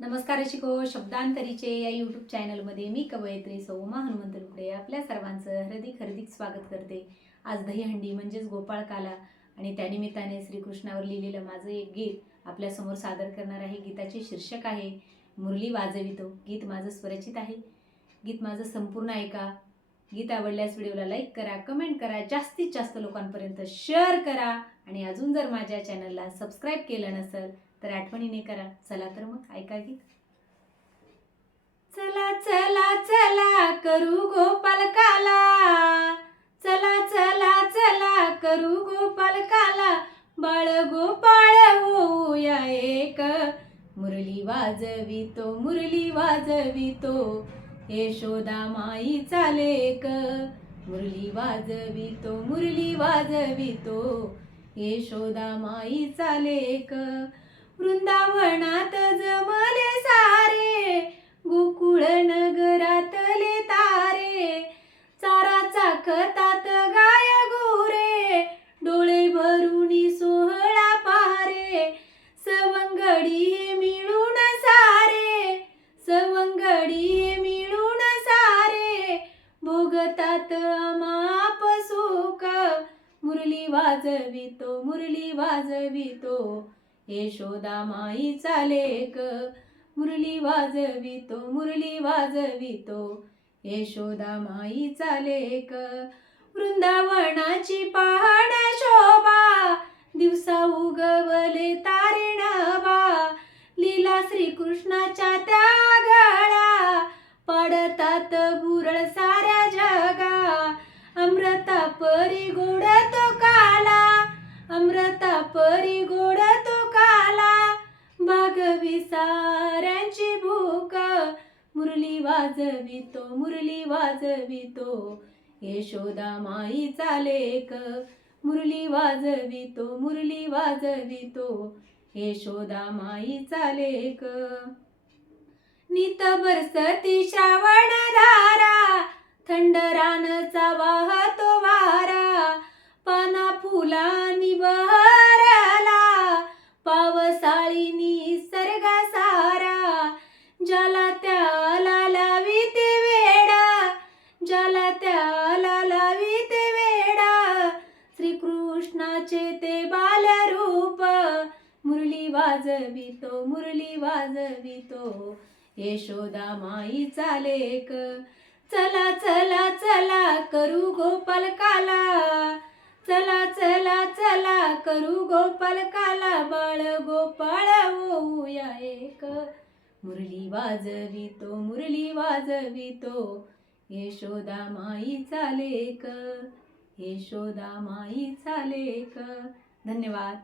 नमस्कार शिको शब्दांतरीचे या यूट्यूब चॅनलमध्ये मी कवयित्री सौमा हनुमंत लुकडे आपल्या सर्वांचं हृदिक हृदिक स्वागत करते. आज दहीहंडी म्हणजेच गोपाळकाला आणि त्यानिमित्ताने श्रीकृष्णावर लिहिलेलं माझं एक गीत आपल्यासमोर सादर करणार आहे. गीताचे शीर्षक आहे मुरली वाजवितो गीत माझं स्वरचित आहे. गीत माझं संपूर्ण ऐका गीत आवडल्यास व्हिडिओला लाईक करा कमेंट करा जास्तीत जास्त लोकांपर्यंत शेअर करा आणि अजून जर माझ्या चॅनलला सबस्क्राईब केलं नसेल तर आठवणीने करा. चला तर मग ऐका गीत. चला चला चला करू गोपालकाला. चला चला चला करू गोपालकाला. बाळ गोपाळ होऊया एक. मुरली वाजवितो मुरली वाजवितो. यशोदा माई चालेक मुरली वाजवितो मुरली वाजवितो. यशोदा माई चालेक वृंदावनात जमले सारे गोकुळ नगरातले तारे. चारा चाकतात गाय गोरे डोळे भरून सोहळा पारे. सवंगडी हे मिळून सारे सवंगडी हे मिळून सारे. भोगतात माप सुख मुरली वाजवितो मुरली वाजवितो यशोदा माई चालेक. मुरली वाजवितो मुरली वाजवितो. यशोदा माई चालेक. वृंदावनाची पहाड शोभा दिवसा उगवले तारे लीला श्रीकृष्णाच्या त्या गळा पडतात बुरळ साऱ्या जगा. अमृता परी गोडतो वाजवितो मुरली वाजवितो. यशोदा माई चालेक मुरली वाजवितो मुरली वाजवितो. यशोदा माई चालेक नित बरसती ज्याला त्याला लावी ते वेडा. श्रीकृष्णाचे ते बालरूप. मुरली वाजवितो मुरली वाजवितो. यशोदा माई चालेक चला चला चला करू गोपालकाला चला चला चला करू गोपालकाला बाळ गोपाळ होऊया एक. मुरली वाजवितो मुरली वाजवितो. यशोदा माई चालेक यशोदा माई चालेक धन्यवाद.